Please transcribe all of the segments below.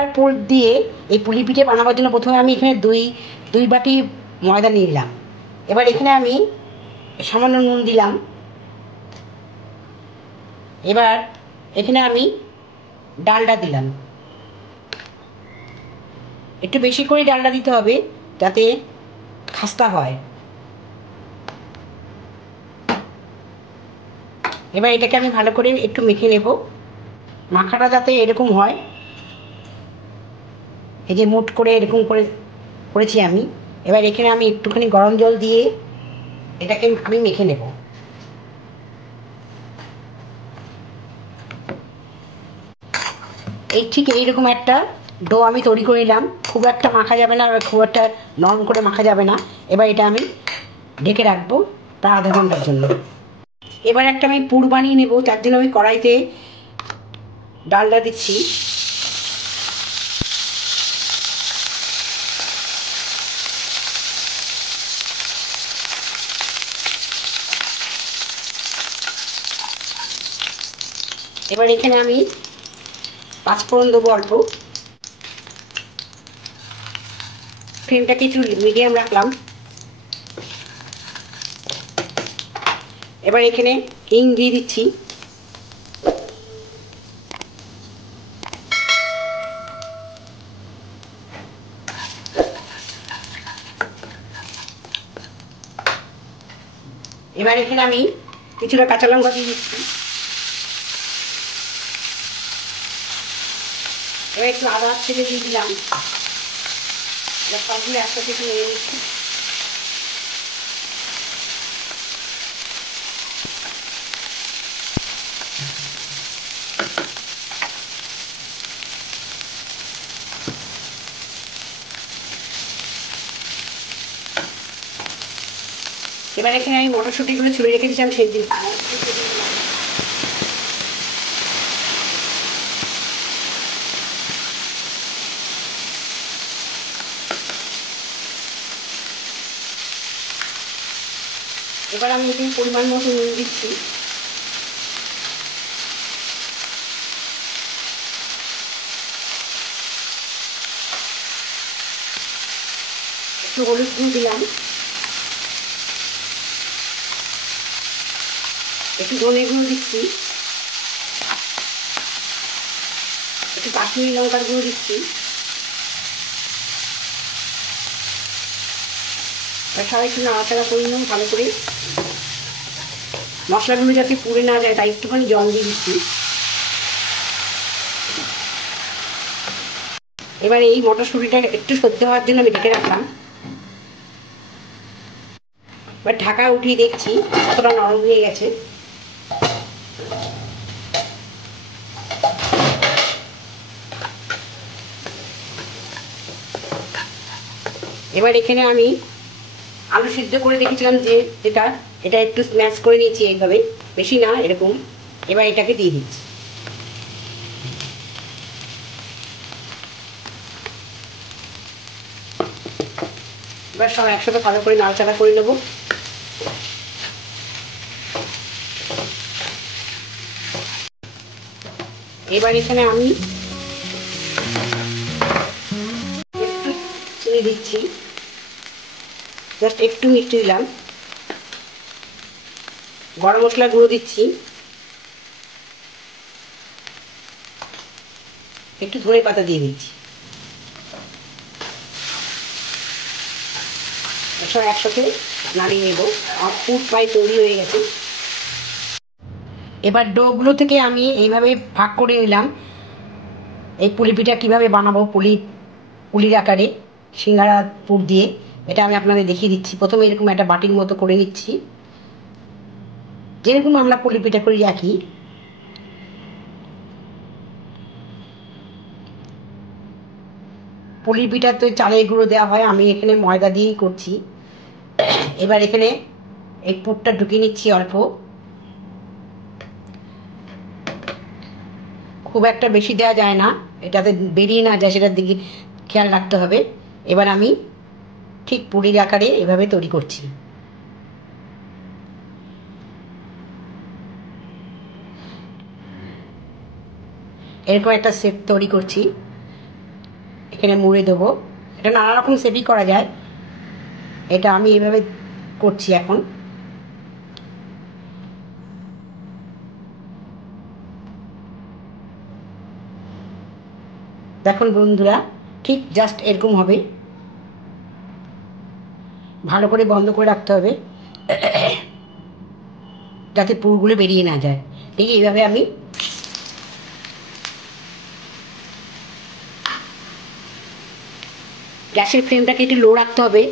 সিঙ্গাড়ার পুর দিয়ে এই পুলি পিঠে বানাবার জন্য প্রথমে আমি এখানে দুই বাটি ময়দা নিয়ে নিলাম। এবার এখানে আমি সামান্য নুন দিলাম। এবার এখানে আমি ডালডা দিলাম। একটু বেশি করে ডালডা দিতে হবে যাতে খাস্তা হয়। এবার এটাকে আমি ভালো করে একটু মেখে নেব। মাখাটা যাতে এরকম হয়, এই যে মুঠ করে এরকম করে করেছি আমি। এবার এখানে আমি একটুখানি গরম জল দিয়ে এটাকে আমি মেখে নেব। এই ঠিক এইরকম একটা ডো আমি তৈরি করে নিলাম। খুব একটা মাখা যাবে না, খুব একটা নরম করে মাখা যাবে না। এবার এটা আমি ঢেকে রাখবো প্রায় আধা ঘন্টার জন্য। এবার একটা আমি পুর বানিয়ে নেব। তার জন্য আমি কড়াইতে ডালডা দিচ্ছি। এবার এখানে আমি পাঁচফোড়ন দেবো অল্প। ফ্লেমটাকে একটু মিডিয়াম রাখলাম। এবার এখানে হিং দিয়ে দিচ্ছি। এবার এখানে আমি কিছুটা কাঁচা লঙ্কা দিয়ে দিচ্ছি। এবার একটু আদা ছেড়ে দিয়ে দিলাম। সবগুলো একসাথে একটু নিয়ে নিচ্ছি। এবার এখানে আমি মটরশুঁটিগুলো ছুলে রেখেছিলাম সেই দিন। এবার আমি এখানে পরিমাণ মতো নুন দিচ্ছি। একটু হলুদ গুঁড়ো দিলাম, একটু ধনে গুঁড়ো দিচ্ছি, একটু কাশ্মীরি লঙ্কার গুঁড়ো দিচ্ছি। সবাই একটু নাড়াচাড়া করে নিলাম ভালো করে। মশলাগুলো যাতে পুড়ে না যায় তাই একটুখানি জল দিয়ে দিচ্ছি। এবার এই মটরশুঁটিটা একটু সেদ্ধ হওয়ার জন্য আমি ঢেকে রাখলাম। এবার ঢাকা উঠিয়ে দেখছি কতটা নরম হয়ে গেছে। এবার এখানে আমি আলু সিদ্ধ করে রেখেছিলাম এটা একটু স্ম্যাশ করে নিয়েছি এইভাবে, বেশি না এরকম। এবার এটাকে দিয়ে দিচ্ছি। এবার সব একসাথে ভালো করে নাড়াচাড়া করে নেবো। এবার এখানে আমি একটু চিনি দিচ্ছি, জাস্ট একটু মিষ্টি দিলাম। গরম মশলা গুঁড়ো দিচ্ছি, একটু ধনে পাতা দিয়ে দিচ্ছি। সব একসাথে নাড়িয়ে নেব। আর পুর প্রায় তৈরি হয়ে গেছে। এবার ডোগুলো থেকে আমি এইভাবে ভাগ করে নিলাম। এই পুলি পিঠা কীভাবে বানাবো পুলির আকারে সিঙ্গাড়া পুর দিয়ে, এটা আমি আপনাদের দেখিয়ে দিচ্ছি। প্রথমে এরকম একটা বাটির মতো করে নিচ্ছি, যেরকম আমরা পুলি পিঠা করি রাখি। পুলি পিঠা তো চালের গুঁড়ো দেওয়া হয়, আমি এখানে ময়দা দিয়েই করছি। এবার এখানে এই পুরটা ঢুকিয়ে নিচ্ছি অল্প, খুব একটা বেশি দেওয়া যায় না, এটাতে বেরিয়ে না যায় সেটার দিকে খেয়াল রাখতে হবে। এবার আমি ঠিক পুরির আকারে এভাবে তৈরি করছি। এরকম একটা শেপ তৈরি করছি। এখানে মুড়ে দেবো। এটা নানা রকম শেপই করা যায়, এটা আমি এইভাবে করছি এখন। দেখুন বন্ধুরা, ঠিক জাস্ট এরকম হবে। ভালো করে বন্ধ করে রাখতে হবে যাতে পুরগুলো বেরিয়ে না যায়। ঠিক এইভাবে আমি গ্যাসের ফ্লেমটাকে একটু লো রাখতে হবে,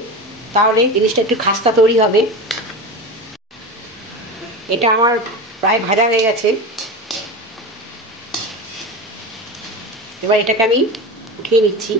তাহলে জিনিসটা একটু খাস্তা তৈরি হবে। এটা আমার প্রায় ভাজা হয়ে গেছে। এবার এটাকে আমি উঠিয়ে নিচ্ছি।